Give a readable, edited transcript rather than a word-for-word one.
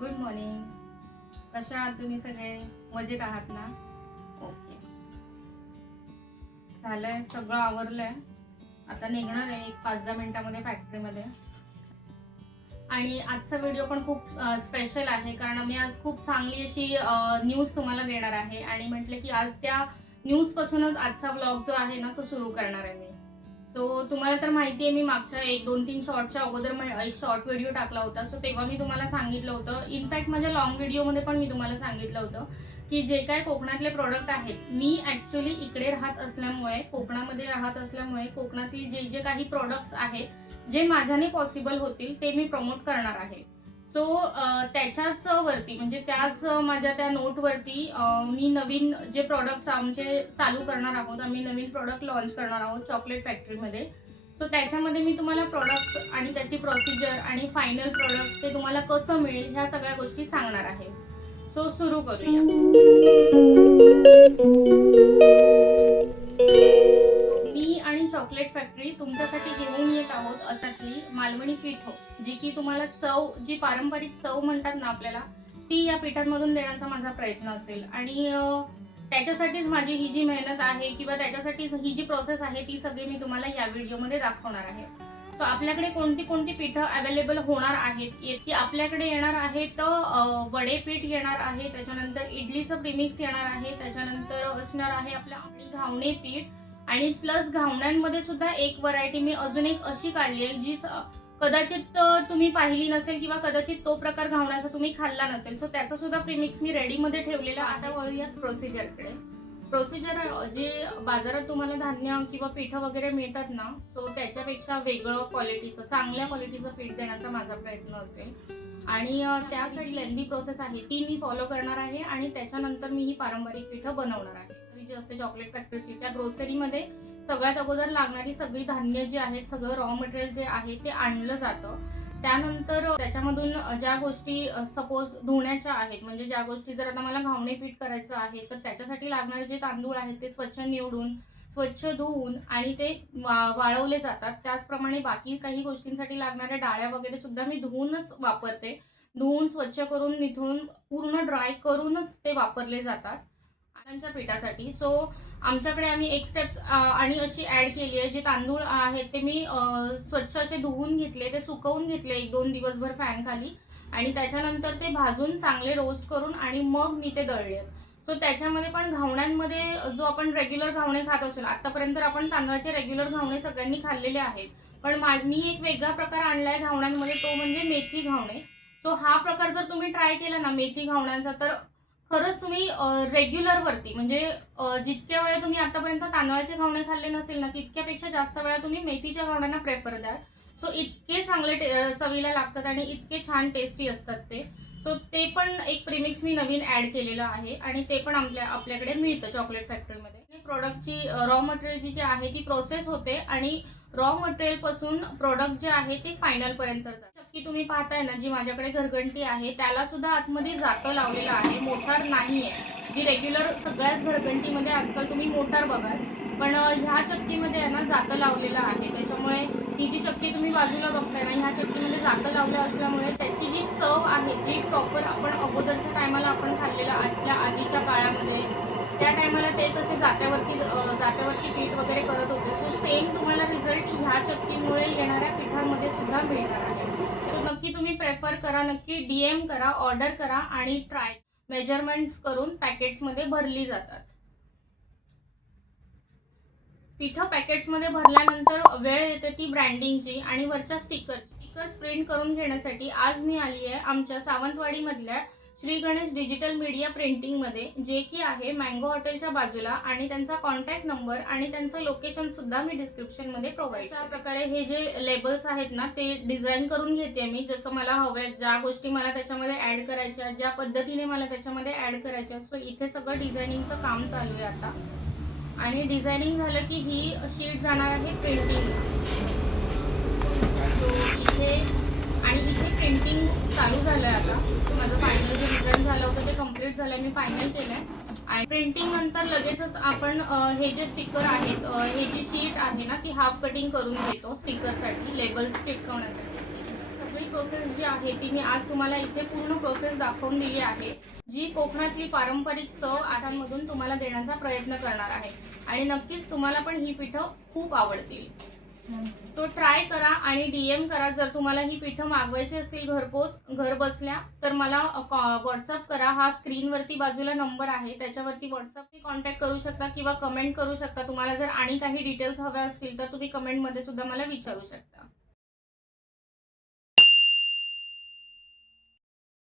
Good morning. कशा आहात तुम्ही सगळे? मजेत आहात ना? ओके. झालंय, सगळं आवरलंय. आता निघणार आहे एक 5-10 मिनिटांमध्ये फॅक्टरीमध्ये. आणि आजचा व्हिडिओ पण खूप स्पेशल आहे, कारण मी आज खूप चांगली अशी न्यूज तुम्हाला देणार आहे आणि म्हटलं की आज त्या न्यूज पासूनच आजचा व्लॉग जो आहे ना तो सुरू करणार आहे मी. सो तुम्हाला तर माहिती आहे, मी मागच्या 1-2-3 शॉर्टच्या अगोदर एक शॉर्ट व्हिडिओ टाकला होता. सो तेव्हा मी तुम्हाला सांगितलं होतं, इनफॅक्ट माझ्या लॉंग व्हिडिओमध्ये पण मी तुम्हाला सांगितलं होतं की जे काय कोकणातले प्रोडक्ट आहेत, मी ॲक्च्युली इकडे राहत असल्यामुळे, कोकणामध्ये राहत असल्यामुळे कोकणातील जे जे काही प्रोडक्ट्स आहेत जे माझ्याने पॉसिबल होतील ते मी प्रमोट करणार आहे. सो त्याच्याच वरती म्हणजे त्याच माझ्या त्या नोटवरती मी नवीन जे प्रोडक्ट्स आमचे चालू करणार आहोत, आम्ही नवीन प्रोडक्ट लॉन्च करणार आहोत चॉकलेट फॅक्टरीमध्ये. सो त्याच्यामध्ये मी तुम्हाला प्रोडक्ट्स आणि त्याची प्रोसिजर आणि फायनल प्रोडक्ट ते तुम्हाला कसं मिळेल ह्या सगळ्या गोष्टी सांगणार आहे. सो सुरू करूया. मी आणि चॉकलेट फॅक्टरी तुमच्यासाठी घेऊन येत आहोत असातली मालवणी पीठ, जी की तुम्हाला चव, जी पारंपरिक चव म्हणतात ना आपल्याला, ती या पिठांमधून देण्याचा माझा प्रयत्न असेल. आणि त्याच्यासाठीच माझी ही जी मेहनत आहे किंवा त्याच्यासाठी ही जी प्रोसेस आहे ती सगळी मी तुम्हाला या व्हिडिओमध्ये दाखवणार आहे. सो आपल्याकडे कोणती कोणती पिठं अवेलेबल होणार आहेत, की आपल्याकडे येणार आहे तर वडे पीठ येणार आहे, त्याच्यानंतर इडलीचं प्रीमिक्स येणार आहे, त्याच्यानंतर असणार आहे आपल्या घावणे पीठ, आणि प्लस घावण्यांमध्ये सुद्धा एक व्हरायटी मी अजून एक अशी काढली आहे जी कदाचित तुम्ही पाहिली नसेल किंवा कदाचित तो प्रकार घावण्याचा तुम्ही खाल्ला नसेल. सो त्याचं सुद्धा प्रीमिक्स मी रेडीमध्ये ठेवलेलं. आता वळूयात प्रोसिजरकडे. प्रोसिजर जे बाजारात तुम्हाला धान्य किंवा पिठं वगैरे मिळतात ना, सो त्याच्यापेक्षा वेगळं क्वालिटीचं, चांगल्या क्वालिटीचं पीठ देण्याचा माझा प्रयत्न असेल. आणि त्यासाठी लेंदी प्रोसेस आहे ती मी फॉलो करणार आहे आणि त्याच्यानंतर मी ही पारंपरिक पिठं बनवणार आहे. जी असते चॉकलेट फॅक्टरीची, त्या ग्रोसरीमध्ये सगळ्यात अगोदर लागणारी सगळी धान्य जी आहेत, सगळं रॉ मटेरियल जे आहे ते आणलं जातं. त्यानंतर त्याच्यामधून ज्या गोष्टी सपोज धुण्याच्या आहेत, म्हणजे ज्या गोष्टी जर आता मला घावणे पीठ करायचं आहे तर त्याच्यासाठी लागणारे जे तांदूळ आहेत ते स्वच्छ निवडून, स्वच्छ धुवून आणि ते वाळवले जातात. त्याचप्रमाणे बाकी काही गोष्टींसाठी लागणाऱ्या डाळ्या वगैरे सुद्धा मी धुवूनच वापरते. धुवून स्वच्छ करून निथळून पूर्ण ड्राय करूनच ते वापरले जातात आटांच्या पिठासाठी. सो आमच्याकडे आम्ही एक स्टेप्स आणि अशी ॲड केली आहे. जे तांदूळ आहेत ते मी स्वच्छ असे धुवून घेतले, ते सुकवून घेतले 1-2 दिवसभर फॅन खाली, आणि त्याच्यानंतर ते भाजून चांगले रोस्ट करून आणि मग मी ते दळले. सो त्याच्यामध्ये पण घावण्यांमध्ये जो आपण रेग्युलर घावणे खात असेल, आतापर्यंत आपण तांदळाचे रेग्युलर घावणे सगळ्यांनी खाल्लेले आहेत, पण मी एक वेगळा प्रकार आणलाय घावण्यांमध्ये, तो म्हणजे मेथी घावणे. सो हा प्रकार जर तुम्ही ट्राय केला ना मेथी घावण्यांचा, तर खरंच तुम्ही रेग्युलरवरती म्हणजे जितक्या वेळा तुम्ही आतापर्यंत तांदळाचे घावणे खाल्ले नसेल ना, तितक्यापेक्षा जास्त वेळा तुम्ही मेथीच्या घावण्यांना प्रेफर द्याल. सो इतके चांगले चवीला लागतात आणि इतके छान टेस्टी असतात ते. सो ते पण एक प्रीमिक्स मी नवीन ॲड केलेलं आहे आणि ते पण आपल्याकडे मिळतं चॉकलेट फॅक्टरीमध्ये. प्रोडक्टची रॉ मटेरियल जी आहे ती प्रोसेस होते आणि रॉ मटेरियल पासून प्रोडक्ट जे आहे ते फायनल पर्यंत जातं. चक्की तुम्ही पाहताय ना, जी माझ्याकडे घरघंटी आहे, त्याला सुद्धा आतमध्ये जातं लावलेलं आहे, मोटार नाहीये. जी रेग्युलर सगळ्याच घरघंटीमध्ये आजकाल तुम्ही मोटार बघाल, पण ह्या चक्कीमध्ये आहे ना जातं लावलेलं आहे. त्याच्यामुळे ही जी चक्की तुम्ही बाजूला बघताय ना, ह्या चक्कीमध्ये जातं लावलं असल्यामुळे त्याची जी चव आहे, जी प्रॉपर आपण अगोदरच्या टायमाला आपण खाल्लेलं आपल्या आजीच्या काळामध्ये, त्या टायमाला ते तसे जात्यावरती पीठ वगैरे करत होते. सो सेम तुम्हाला रिझल्ट ह्या चक्कीमुळे येणाऱ्या पिठांमध्ये सुद्धा मिळणार आहे. सो नक्की तुम्ही प्रेफर करा, नक्की DM करा, ऑर्डर करा आणि ट्राय. मेजरमेंट्स करून पॅकेट्समध्ये भरली जातात. पिठं पॅकेट्समध्ये भरल्यानंतर वेळ येते ती ब्रँडिंगची आणि वरच्या स्टिकर्स प्रिंट करून घेण्यासाठी आज मी आली आहे आमच्या सावंतवाडीमधल्या श्री गणेश डिजिटल मीडिया प्रिंटिंगमध्ये, जे की आहे मँगो हॉटेलच्या बाजूला, आणि त्यांचा कॉन्टॅक्ट नंबर आणि त्यांचं लोकेशन सुद्धा मी डिस्क्रिप्शनमध्ये प्रोव्हाइड. अशा प्रकारे हे जे लेबल्स आहेत ना ते डिझाईन करून घेते मी, जसं मला हवं आहे, ज्या गोष्टी मला त्याच्यामध्ये ॲड करायच्या, ज्या पद्धतीने मला त्याच्यामध्ये ॲड करायच्या. सो इथे सगळं डिझायनिंगचं काम चालू आहे आता, आणि डिझायनिंग झालं की ही शीट जाणार आहे प्रिंटिंगला. सो इथे प्रिंटिंग चालू झालं आहे आता. माझं फायनल जे डिझाईन झालं होतं ते कम्प्लीट झालं आहे, मी फायनल केलं आहे. आणि प्रिंटिंग नंतर लगेचच आपण हे जे स्टिकर आहेत, हे जी शीट आहे ना ती हाफ कटिंग करून घेतो स्टिकरसाठी, लेबल्स चिटकवण्यासाठी. सगळी प्रोसेस जी आहे ती मी आज तुम्हाला इथे पूर्ण प्रोसेस दाखवून दिली आहे, जी कोकणातली पारंपरिक चव आठांमधून तुम्हाला देण्याचा प्रयत्न करणार आहे आणि नक्कीच तुम्हाला पण ही पिठं खूप आवडतील. तो ट्राय करा आणि DM करा. जर तुम्हाला ही पिठं मागवायची असतील घरपोच घर बसल्या तर मला व्हॉट्सअप करा. हा स्क्रीनवरती बाजूला नंबर आहे, त्याच्यावरती व्हॉट्सअपने कॉन्टॅक्ट करू शकता किंवा कमेंट करू शकता. तुम्हाला जर आणि काही डिटेल्स हव्या असतील तर तुम्ही कमेंटमध्ये सुद्धा मला विचारू शकता.